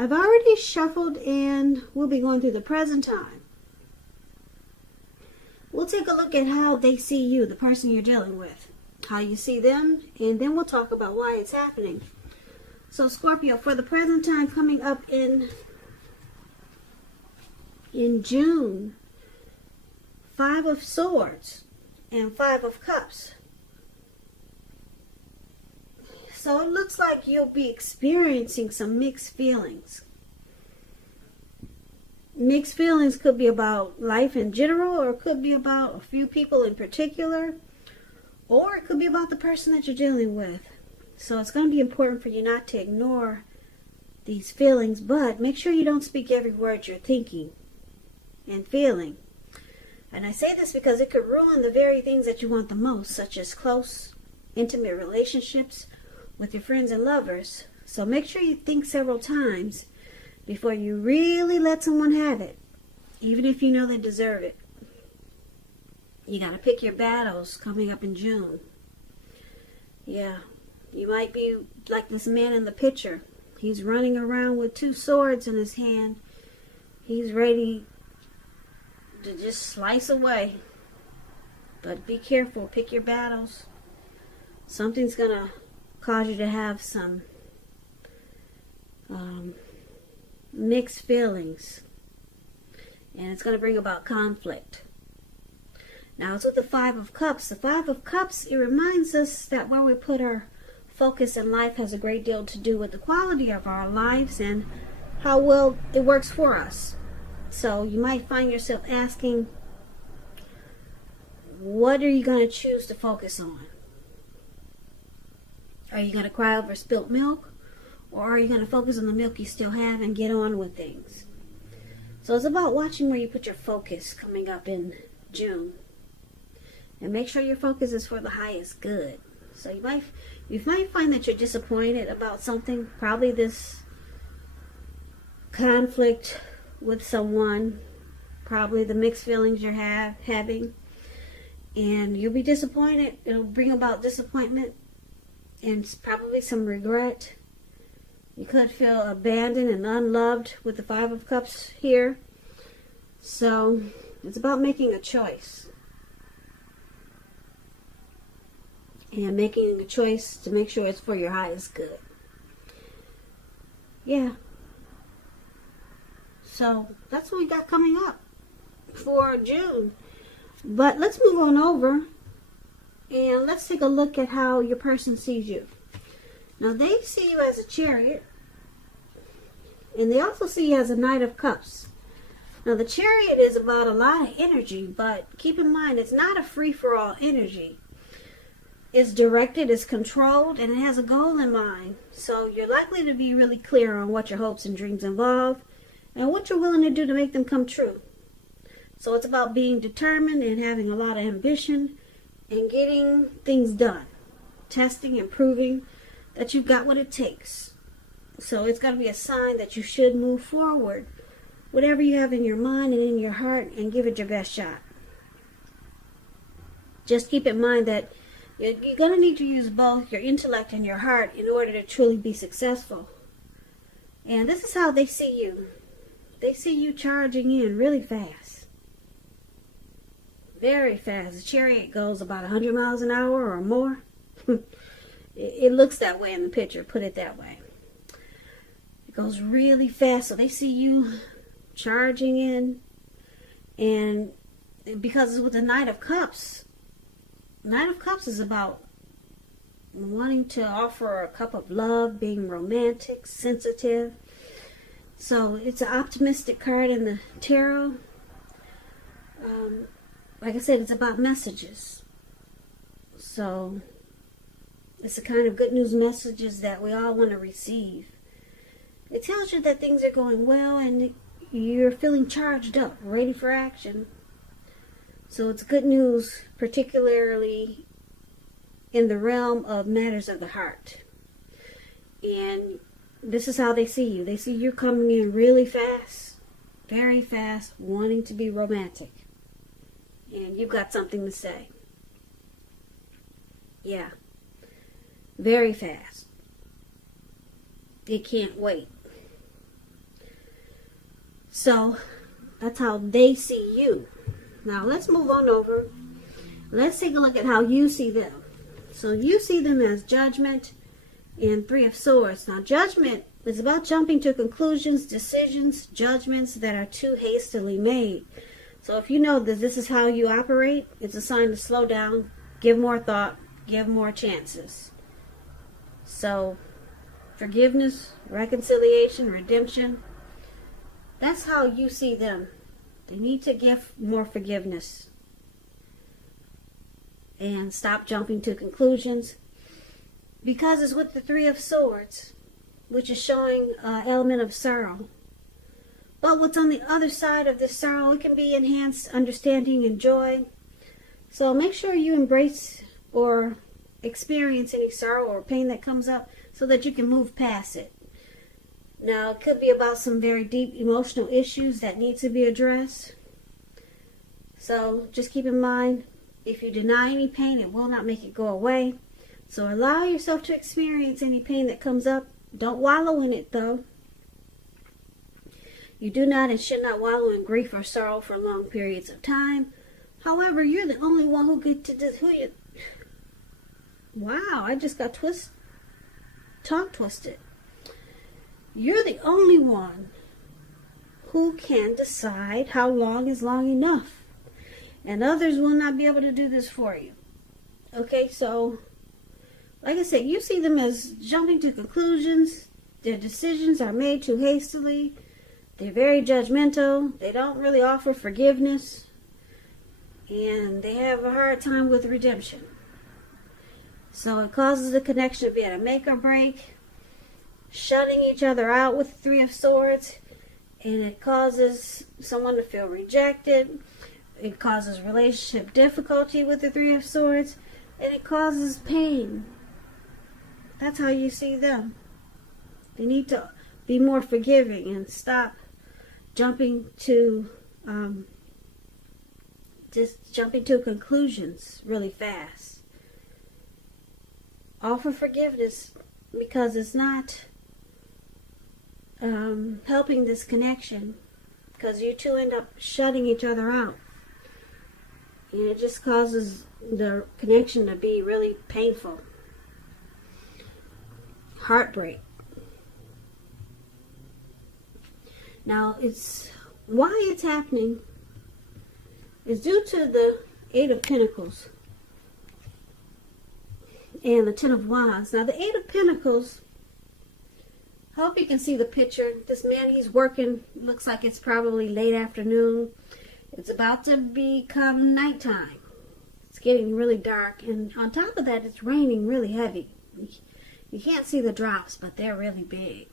I've already shuffled and we'll be going through the present time. We'll take a look at how they see you, the person you're dealing with, how you see them, and then we'll talk about why it's happening. So Scorpio, for the present time coming up in June, 5 of Swords and 5 of Cups. So it looks like you'll be experiencing some mixed feelings. Mixed feelings could be about life in general, or it could be about a few people in particular, or it could be about the person that you're dealing with. So it's going to be important for you not to ignore these feelings, but make sure you don't speak every word you're thinking and feeling. And I say this because it could ruin the very things that you want the most, such as close, intimate relationships with your friends and lovers. So make sure you think several times before you really let someone have it, even if you know they deserve it. You got to pick your battles coming up in June. Yeah, you might be like this man in the picture. He's running around with 2 swords in his hand. He's ready to just slice away. But be careful, pick your battles. Something's going to cause you to have some mixed feelings, and it's going to bring about conflict. Now it's with the 5 of Cups. The 5 of Cups, it reminds us that where we put our focus in life has a great deal to do with the quality of our lives and how well it works for us. So you might find yourself asking, what are you going to choose to focus on? Are you going to cry over spilt milk? Or are you going to focus on the milk you still have and get on with things? So it's about watching where you put your focus coming up in June. And make sure your focus is for the highest good. So you might find that you're disappointed about something. Probably this conflict with someone. Probably the mixed feelings you're having. And you'll be disappointed. It'll bring about disappointment and probably some regret. You could feel abandoned and unloved with the 5 of Cups here. So it's about making a choice. And making a choice to make sure it's for your highest good. Yeah. So that's what we got coming up for June. But let's move on over and let's take a look at how your person sees you. Now they see you as a Chariot, and they also see you as a Knight of Cups. Now the Chariot is about a lot of energy, but keep in mind it's not a free-for-all energy. It's directed, it's controlled, and it has a goal in mind. So you're likely to be really clear on what your hopes and dreams involve and what you're willing to do to make them come true. So it's about being determined and having a lot of ambition and getting things done. Testing and proving that you've got what it takes. So it's got to be a sign that you should move forward. Whatever you have in your mind and in your heart, and give it your best shot. Just keep in mind that you're going to need to use both your intellect and your heart in order to truly be successful. And this is how they see you. They see you charging in really fast. Very fast. The Chariot goes about 100 miles an hour or more. It looks that way in the picture, put it that way. It goes really fast, so they see you charging in. And because it's with the Knight of Cups, Knight of Cups is about wanting to offer a cup of love, being romantic, sensitive. So it's an optimistic card in the tarot. Like I said, it's about messages. So it's the kind of good news messages that we all want to receive. It tells you that things are going well and you're feeling charged up, ready for action. So it's good news, particularly in the realm of matters of the heart. And this is how they see you. They see you coming in really fast, very fast, wanting to be romantic. And you've got something to say. Yeah. Very fast. They can't wait. So that's how they see you. Now let's move on over. Let's take a look at how you see them. So you see them as Judgment and Three of Swords. Now Judgment is about jumping to conclusions, decisions, judgments that are too hastily made. So if you know that this is how you operate, it's a sign to slow down, give more thought, give more chances. So forgiveness, reconciliation, redemption, that's how you see them. They need to give more forgiveness and stop jumping to conclusions, because it's with the Three of Swords, which is showing an element of sorrow. But what's on the other side of this sorrow, it can be enhanced understanding and joy. So make sure you embrace or experience any sorrow or pain that comes up so that you can move past it. Now, it could be about some very deep emotional issues that need to be addressed. So just keep in mind, if you deny any pain, it will not make it go away. So allow yourself to experience any pain that comes up. Don't wallow in it, though. You do not and should not wallow in grief or sorrow for long periods of time. However, you're the only one who get to do Wow, I just got tongue twisted. You're the only one who can decide how long is long enough. And others will not be able to do this for you. Okay, so, like I said, you see them as jumping to conclusions. Their decisions are made too hastily. They're very judgmental. They don't really offer forgiveness. And they have a hard time with redemption. So it causes the connection to be at a make or break, shutting each other out with the Three of Swords, and it causes someone to feel rejected. It causes relationship difficulty with the Three of Swords, and it causes pain. That's how you see them. They need to be more forgiving and stop jumping to conclusions really fast. Offer forgiveness, because it's not helping this connection, because you two end up shutting each other out, and it just causes the connection to be really painful. Heartbreak. Now, why it's happening is due to the Eight of Pentacles and the Ten of Wands. Now, the Eight of Pentacles, I hope you can see the picture. This man, he's working. Looks like it's probably late afternoon. It's about to become nighttime. It's getting really dark. And on top of that, it's raining really heavy. You can't see the drops, but they're really big.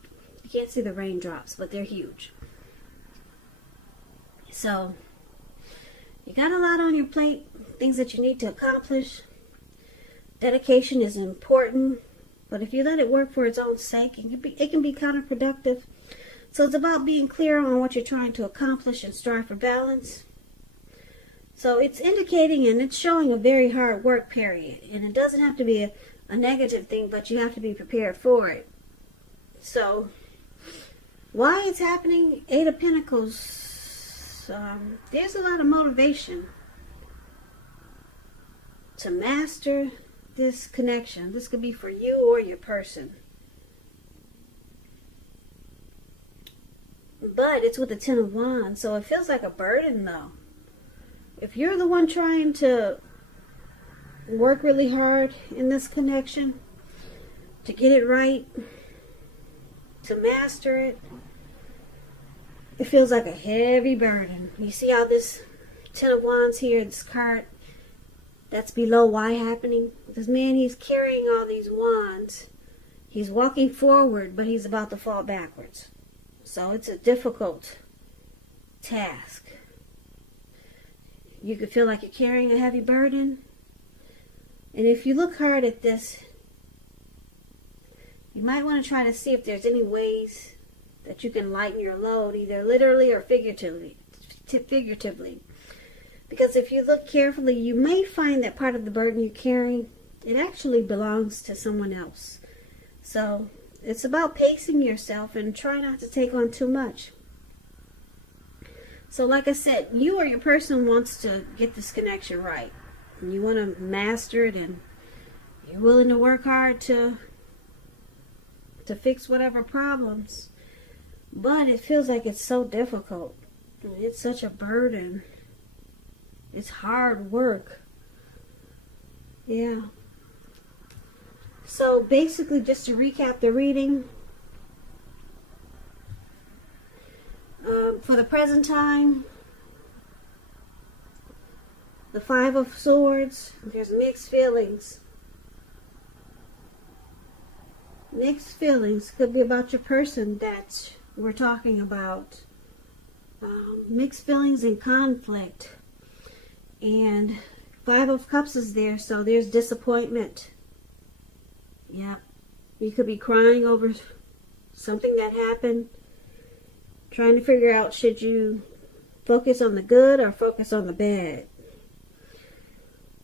You can't see the raindrops, but they're huge. So, you got a lot on your plate. Things that you need to accomplish. Dedication is important, but if you let it work for its own sake, it can be counterproductive. So it's about being clear on what you're trying to accomplish and strive for balance. So it's indicating and it's showing a very hard work period. And it doesn't have to be a negative thing, but you have to be prepared for it. So why it's happening? Eight of Pentacles. There's a lot of motivation to master this connection. This could be for you or your person. But it's with the Ten of Wands, so it feels like a burden though. If you're the one trying to work really hard in this connection, to get it right, to master it, it feels like a heavy burden. You see how this Ten of Wands here, this card, that's below why happening? This man, he's carrying all these wands. He's walking forward, but he's about to fall backwards. So it's a difficult task. You could feel like you're carrying a heavy burden. And if you look hard at this, you might want to try to see if there's any ways that you can lighten your load, either literally or figuratively. Because if you look carefully, you may find that part of the burden you're carrying, it actually belongs to someone else. So it's about pacing yourself and try not to take on too much. So like I said, you or your person wants to get this connection right. And you want to master it, and you're willing to work hard to fix whatever problems. But it feels like it's so difficult. It's such a burden. It's hard work. Yeah. So basically, just to recap the reading, for the present time, the Five of Swords, there's mixed feelings. Mixed feelings could be about your person that we're talking about. Mixed feelings and conflict. And Five of Cups is there, so there's disappointment. Yep. You could be crying over something that happened. Trying to figure out, should you focus on the good or focus on the bad?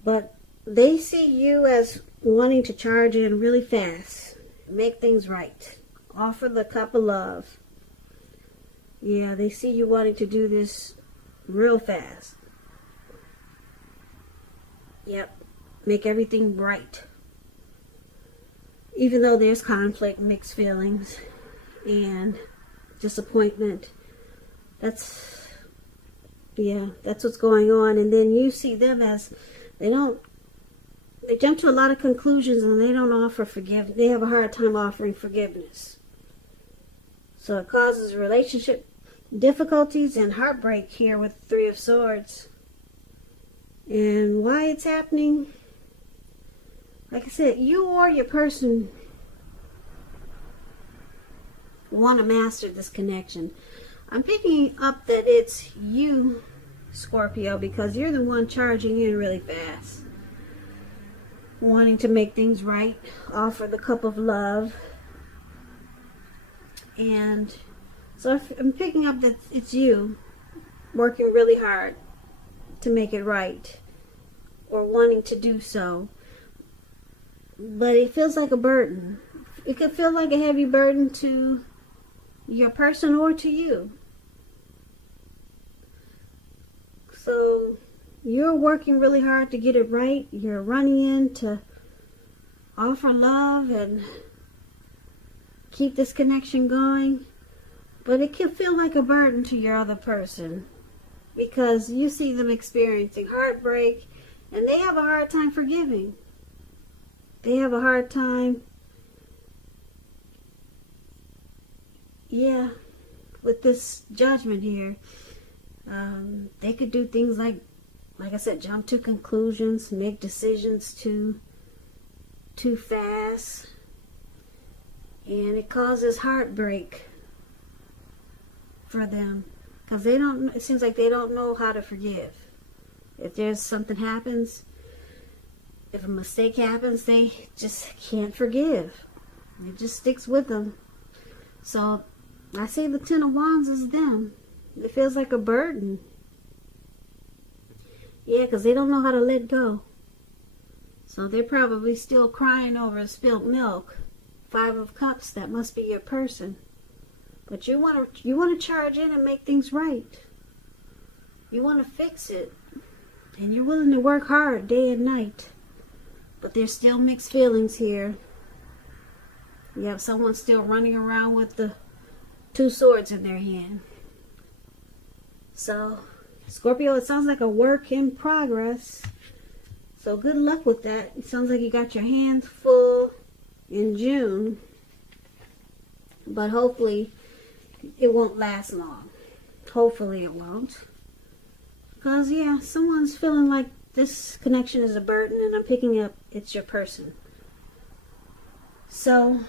But they see you as wanting to charge in really fast. Make things right. Offer the cup of love. Yeah, they see you wanting to do this real fast. Yep. Make everything right. Even though there's conflict, mixed feelings, and disappointment. That's what's going on. And then you see them as they jump to a lot of conclusions, and they don't offer forgiveness. They have a hard time offering forgiveness. So it causes relationship difficulties and heartbreak here with Three of Swords. And why it's happening, like I said, you or your person want to master this connection. I'm picking up that it's you, Scorpio, because you're the one charging in really fast. Wanting to make things right. Offer the cup of love. And so I'm picking up that it's you working really hard to make it right. Or wanting to do so. But it feels like a burden. It could feel like a heavy burden to your person or to you. So you're working really hard to get it right. You're running in to offer love and keep this connection going. But it can feel like a burden to your other person, because you see them experiencing heartbreak, and they have a hard time forgiving. They have a hard time, with this judgment here. They could do things like I said, jump to conclusions, make decisions too fast, and it causes heartbreak for them, because it seems like they don't know how to forgive. If there's something happens, if a mistake happens, they just can't forgive. It just sticks with them. So I say the Ten of Wands is them. It feels like a burden. Yeah, because they don't know how to let go. So they're probably still crying over spilled milk. Five of Cups, that must be your person. But you want to charge in and make things right. You want to fix it. And you're willing to work hard day and night. But there's still mixed feelings here. You have someone still running around with the two swords in their hand. So, Scorpio, it sounds like a work in progress. So good luck with that. It sounds like you got your hands full in June. But hopefully it won't last long. Hopefully it won't. Because, yeah, someone's feeling like this connection is a burden, and I'm picking up it's your person. So,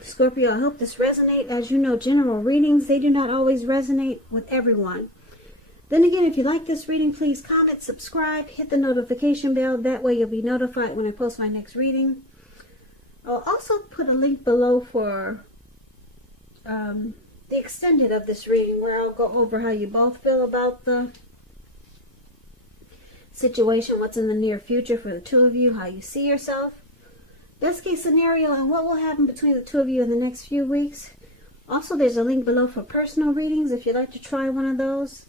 Scorpio, I hope this resonates. As you know, general readings, they do not always resonate with everyone. Then again, if you like this reading, please comment, subscribe, hit the notification bell. That way you'll be notified when I post my next reading. I'll also put a link below for the extended of this reading, where I'll go over how you both feel about the situation, what's in the near future for the two of you, how you see yourself, best case scenario, and what will happen between the two of you in the next few weeks. Also, there's a link below for personal readings if you'd like to try one of those.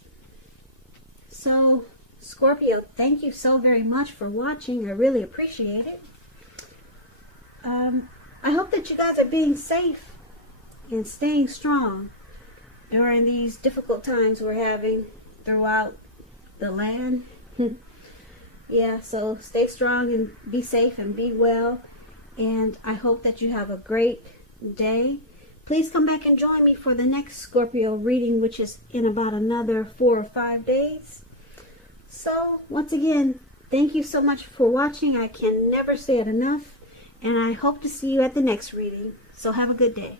So, Scorpio, thank you so very much for watching. I really appreciate it. I hope that you guys are being safe and staying strong during these difficult times we're having throughout the land. Yeah, so stay strong and be safe and be well. And I hope that you have a great day. Please come back and join me for the next Scorpio reading, which is in about another 4 or 5 days. So, once again, thank you so much for watching. I can never say it enough. And I hope to see you at the next reading. So have a good day.